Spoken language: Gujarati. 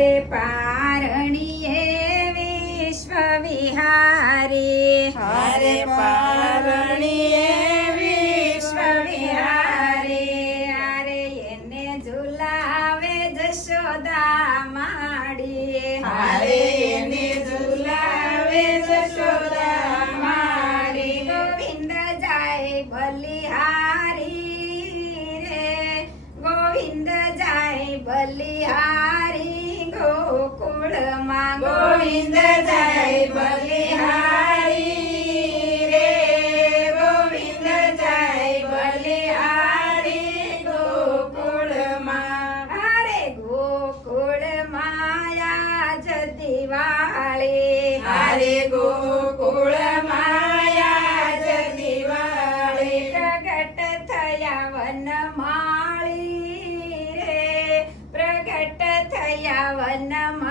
હરે પારણીએ વિશ્વ વિહારી હરે પારણીએ વિશ્વ વિહારી હરે એને ઝુલાવે જશોદા માડી હરે એને ઝુલાવે જશોદા માડી. ગોવિંદ જાય બલિહારી રે ગોવિંદ જાય બલિહારી ગોકુળમાં ગોવિંદ જાય બલિહારી રે ગોવિંદ જાય બલિહારી ગોકુળમાં. હરે ગોકુળ માયા જ દિવાળી હરે ગોકુળ માયા જ દિવાળી. પ્રગટ થયા વનમાળી રે પ્રગટ થયા વનમાળી